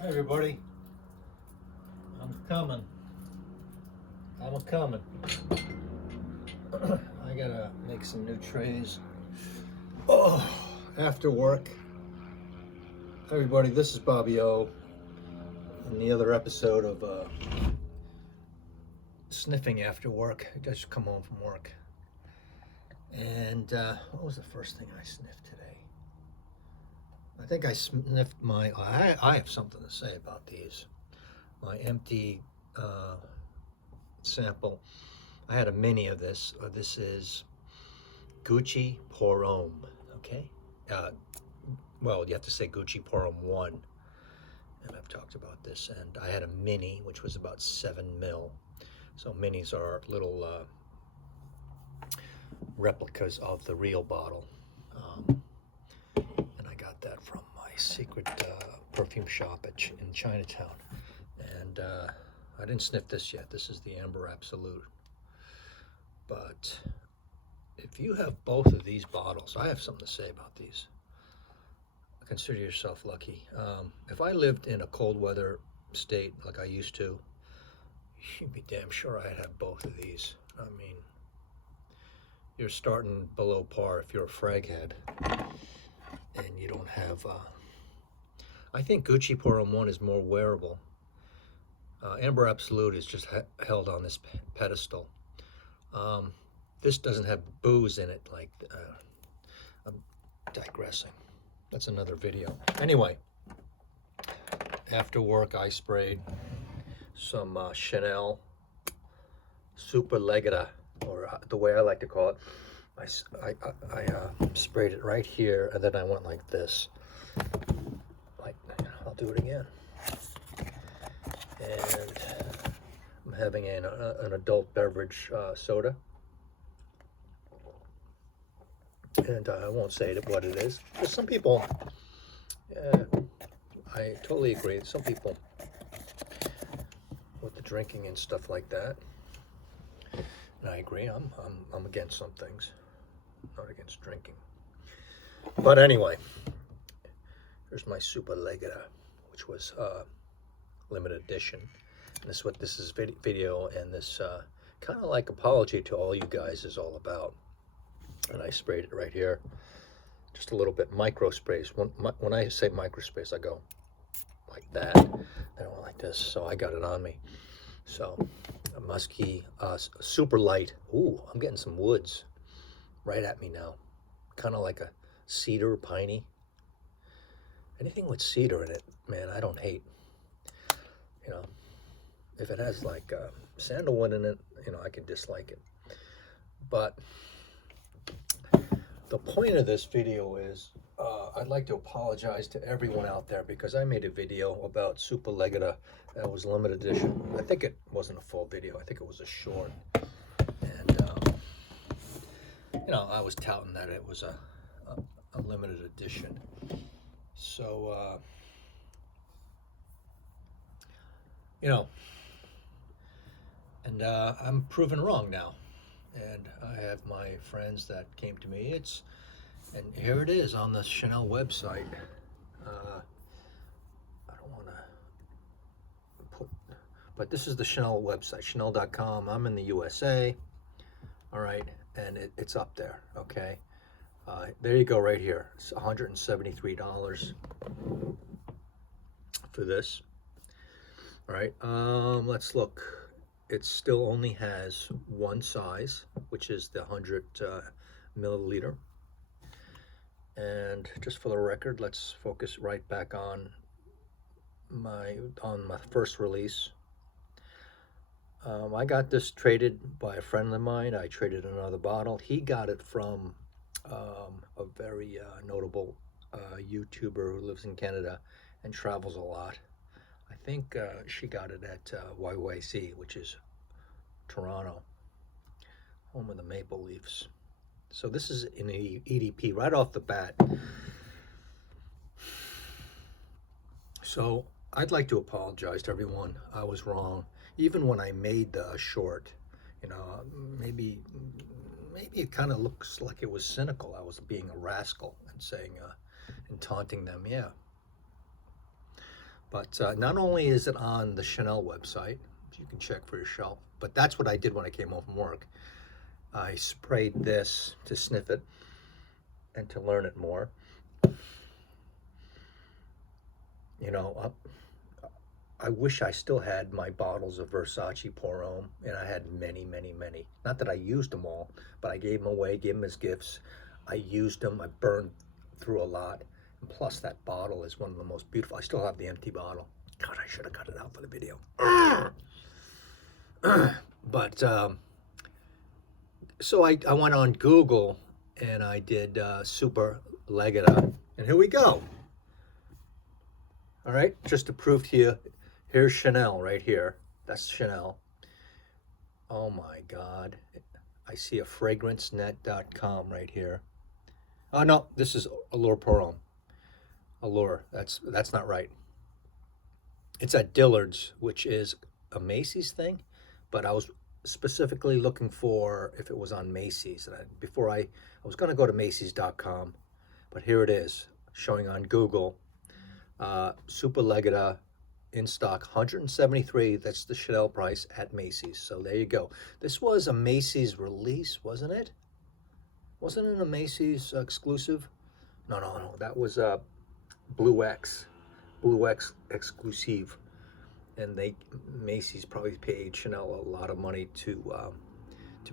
Hi everybody, I'm coming. I gotta make some new trays. Oh, after work. Hi everybody, this is Bobby O. In the other episode of sniffing after work. I just come home from work. And what was the first thing I sniffed today? I think I sniffed my, I have something to say about these. My empty sample. I had a mini of this. This is Versace Pour Homme, okay? Well, you have to say Versace Pour Homme 1, and I've talked about this. And I had a mini, which was about 7 mil. So minis are little replicas of the real bottle. And I got that from my secret perfume shop in Chinatown. And I didn't sniff this yet. This is the Amber Absolute. But if you have both of these bottles, I have something to say about these. Consider yourself lucky. If I lived in a cold weather state like I used to, you'd be damn sure I'd have both of these. I mean, you're starting below par if you're a frag head and you don't have, I think Versace Pour Homme 1 is more wearable. Amber Absolute is just held on this pedestal. This doesn't have booze in it, like, I'm digressing. That's another video. Anyway, after work I sprayed some Chanel SuperLeggera, or the way I like to call it. I sprayed it right here, and then I went like this. Like, I'll do it again. And I'm having an adult beverage soda. And I won't say what it is. Because some people, I totally agree. Some people with the drinking and stuff like that. And I agree. I'm against some things, not against drinking. But anyway, here's my SuperLeggera, which was limited edition. And this is what this is video, and this kind of like apology to all you guys is all about. And I sprayed it right here, just a little bit, micro sprays. When I say micro sprays, I go like that, then I went like this. So I got it on me. So a musky, super light. Ooh, I'm getting some woods right at me now, kind of like a cedar, piney. Anything with cedar in it, man, I don't hate. You know, if it has like sandalwood in it, you know, I can dislike it. But the point of this video is I'd like to apologize to everyone out there, because I made a video about SuperLeggera that was limited edition. I think it wasn't a full video. I think it was a short. And, you know, I was touting that it was a limited edition. So, you know, and I'm proven wrong now. And I have my friends that came to me. And here it is on the Chanel website. I don't want to put, but this is the Chanel website, Chanel.com. I'm in the USA. All right, and it's up there. Okay, there you go, right here. It's $173 for this. All right, let's look. It still only has one size, which is the 100 milliliter. And just for the record, let's focus right back on my first release. I got this traded by a friend of mine. I traded another bottle. He got it from a very notable YouTuber who lives in Canada and travels a lot. I think she got it at YYC, which is Toronto, home of the Maple Leafs. So this is an EDP right off the bat. So I'd like to apologize to everyone. I was wrong. Even when I made the short, you know, maybe it kind of looks like it was cynical. I was being a rascal and saying and taunting them. Yeah. But not only is it on the Chanel website, you can check for yourself, but that's what I did when I came home from work. I sprayed this to sniff it and to learn it more. You know, I wish I still had my bottles of Versace Pour Homme, and I had many, many, many. Not that I used them all, but I gave them away, gave them as gifts. I used them, I burned through a lot. And plus, that bottle is one of the most beautiful. I still have the empty bottle. God, I should have cut it out for the video. But, so I went on Google, and I did SuperLeggera, and here we go. All right, just to prove to you, here's Chanel right here. That's Chanel. Oh my God. I see a fragrancenet.com right here. Oh no, this is Allure Pour Homme. Allure, that's not right. It's at Dillard's, which is a Macy's thing, but I was specifically looking for if it was on Macy's. Before I was gonna go to Macy's.com, but here it is, showing on Google. SuperLeggera in stock, 173. That's the Chanel price at Macy's. So there you go. This was a Macy's release, wasn't it? Wasn't it a Macy's exclusive? No. That was Blue X exclusive, and Macy's probably paid Chanel a lot of money to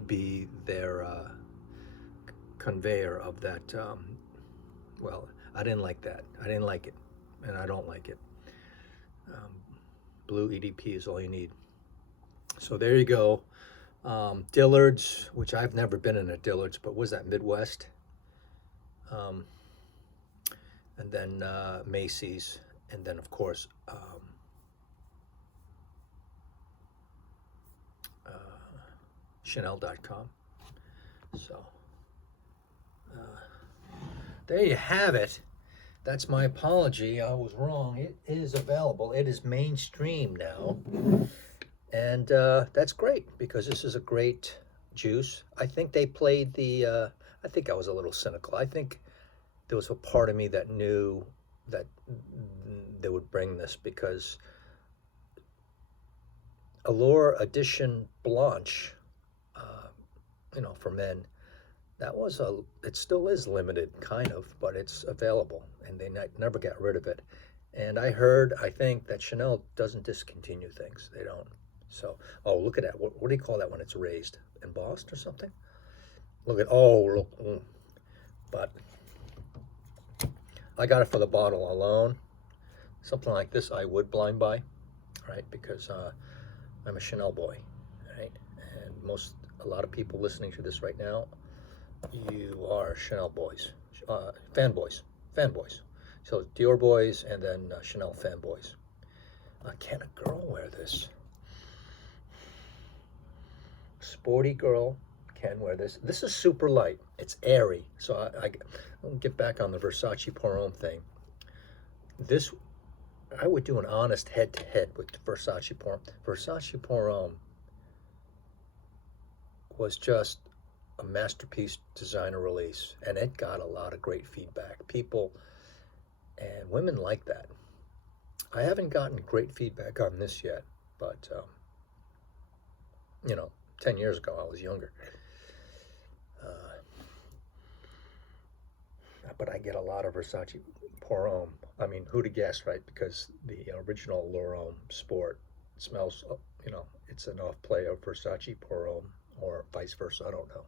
be their conveyor of that. Well, I didn't like that. I didn't like it. And I don't like it. Blue EDP is all you need. So there you go. Dillard's, which I've never been in a Dillard's, but was that Midwest? And then Macy's, and then of course Chanel.com. So there you have it. That's my apology. I was wrong. It is available. It is mainstream now. And that's great, because this is a great juice. I think they played the, I think I was a little cynical. I think there was a part of me that knew that they would bring this, because Allure Edition Blanche, you know, for men, that was it still is limited, kind of, but it's available, and they never got rid of it. And I think that Chanel doesn't discontinue things. They don't. So, oh, look at that. What do you call that when it's raised? Embossed or something? Look at, oh, look. But I got it for the bottle alone. Something like this I would blind buy, right? Because I'm a Chanel boy, right? And a lot of people listening to this right now, you are Chanel boys, fanboys. So Dior boys, and then Chanel fanboys. Can a girl wear this? Sporty girl can wear this. This is super light. It's airy. So I'll get back on the Versace Pour Homme thing. This, I would do an honest head-to-head with Versace Pour Homme. Versace Pour Homme was just a masterpiece designer release, and it got a lot of great feedback. People and women like that. I haven't gotten great feedback on this yet, but you know, 10 years ago I was younger. But I get a lot of Versace Pour Homme. I mean, who'd have guessed, right? Because the original Allure Homme Sport smells, you know, it's an off play of Versace Pour Homme, or vice versa, I don't know.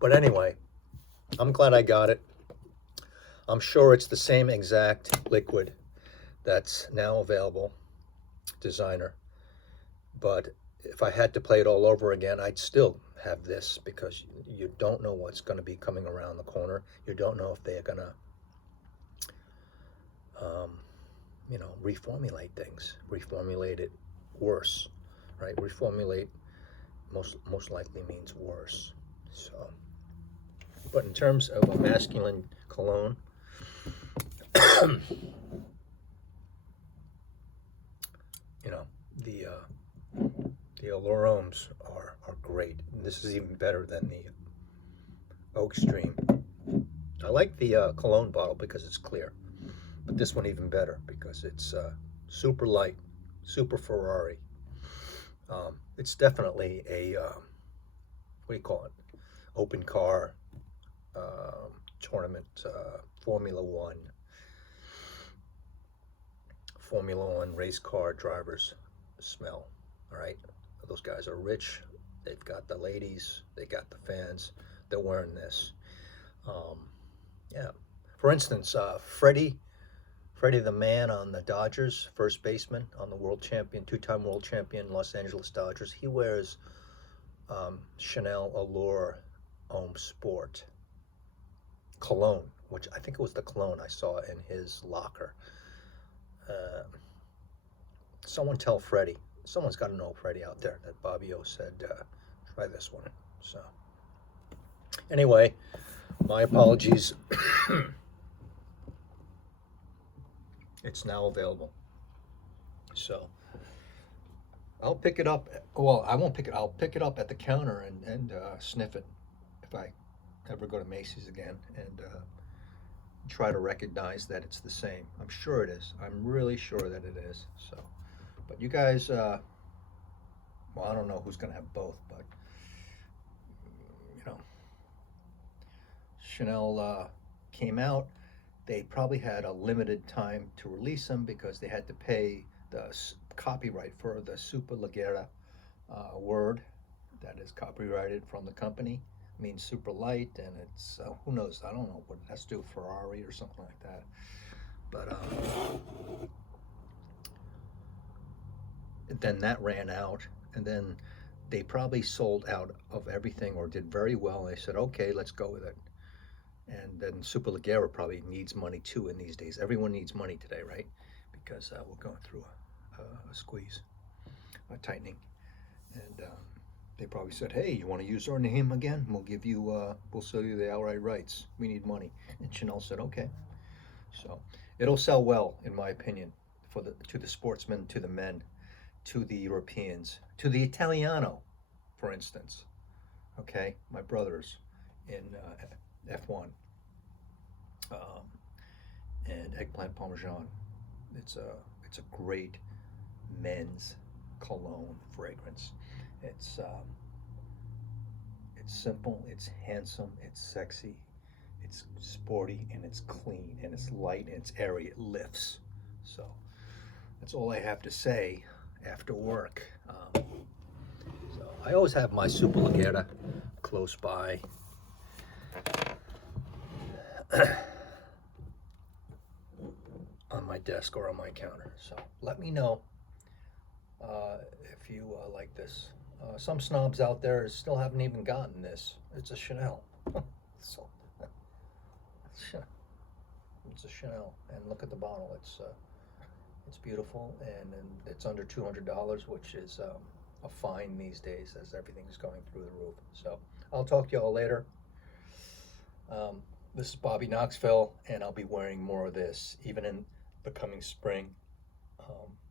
But anyway, I'm glad I got it. I'm sure it's the same exact liquid that's now available, designer. But if I had to play it all over again, I'd still have this, because you don't know what's going to be coming around the corner. You don't know if they're going to, you know, reformulate things, reformulate it worse, right? Reformulate most likely means worse. So, but in terms of a masculine cologne, you know, the Allure Hommes are great. And this is even better than the Oak Stream. I like the cologne bottle because it's clear, but this one even better because it's super light, super Ferrari. It's definitely a what do you call it? Open car tournament, Formula One race car drivers smell. All right, those guys are rich. They've got the ladies. They got the fans. They're wearing this. Um, yeah. For instance, Freddie the man on the Dodgers, first baseman on the world champion, two-time world champion Los Angeles Dodgers. He wears Chanel Allure Homme Sport cologne, which I think it was the cologne I saw in his locker. Uh, Someone tell Freddie. Someone's got to know Freddie out there that Bobby O said try this one. So anyway, my apologies. It's now available. So I'll pick it up. Well, I won't pick it. I'll pick it up at the counter and sniff it if I ever go to Macy's again and try to recognize that it's the same. I'm sure it is. I'm really sure that it is. So, but you guys, well, I don't know who's going to have both, but you know, Chanel came out. They probably had a limited time to release them because they had to pay the copyright for the SuperLeggera word that is copyrighted from the company. It means super light, and it's who knows? I don't know what it has to do with Ferrari or something like that. But then that ran out, and then they probably sold out of everything or did very well. And they said, okay, let's go with it. And then SuperLeggera probably needs money too in these days. Everyone needs money today, right? Because we're going through a squeeze, a tightening. And they probably said, hey, you want to use our name again? We'll give you, we'll sell you the outright rights. We need money. And Chanel said, okay. So it'll sell well, in my opinion, to the sportsmen, to the men, to the Europeans, to the Italiano, for instance. Okay, my brothers in F1 and eggplant parmesan. It's a great men's cologne fragrance. It's simple, it's handsome, it's sexy, it's sporty, and it's clean, and it's light, and it's airy. It lifts. So that's all I have to say after work. So I always have my SuperLeggera close by. On my desk or on my counter. So let me know if you like this. Some snobs out there still haven't even gotten this. It's a Chanel. So it's a Chanel, and look at the bottle. It's beautiful, and it's under $200, which is a fine these days as everything's going through the roof. So I'll talk to y'all later. This is Bobby Knoxville, and I'll be wearing more of this even in the coming spring.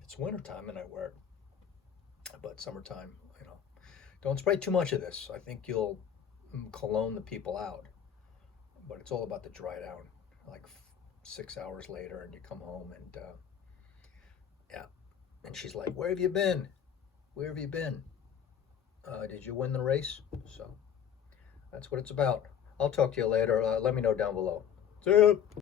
It's wintertime and I wear it, but summertime, don't spray too much of this. I think you'll cologne the people out, but it's all about the dry down, like 6 hours later, and you come home and yeah, and she's like, where have you been? Where have you been? Did you win the race? So that's what it's about. I'll talk to you later. Let me know down below. See ya.